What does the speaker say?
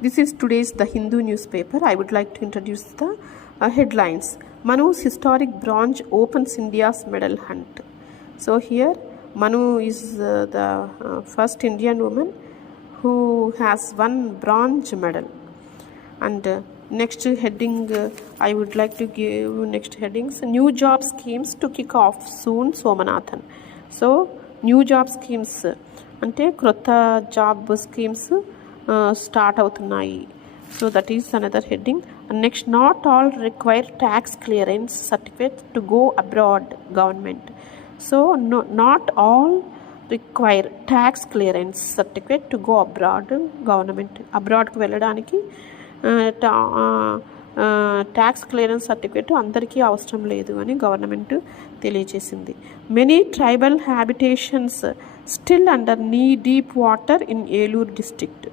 This is today's The Hindu newspaper. I would like to introduce the headlines. Manu's historic bronze opens India's medal hunt. So here Manu is the first Indian woman who has won bronze medal. And next heading, I would like to give next headings. New job schemes to kick off soon, Somanathan. So new job schemes అంటే క్రొత్త job schemes start అవుతున్నాయి. So that is another heading. Next, not all require tax clearance certificate to go abroad government. So not all require tax clearance certificate to go abroad government. అబ్రాడ్కి వెళ్ళడానికి tax clearance certificate అందరికీ అవసరం లేదు అని government తెలియజేసింది. Many tribal habitations still under knee deep water in Eluru డిస్ట్రిక్ట్.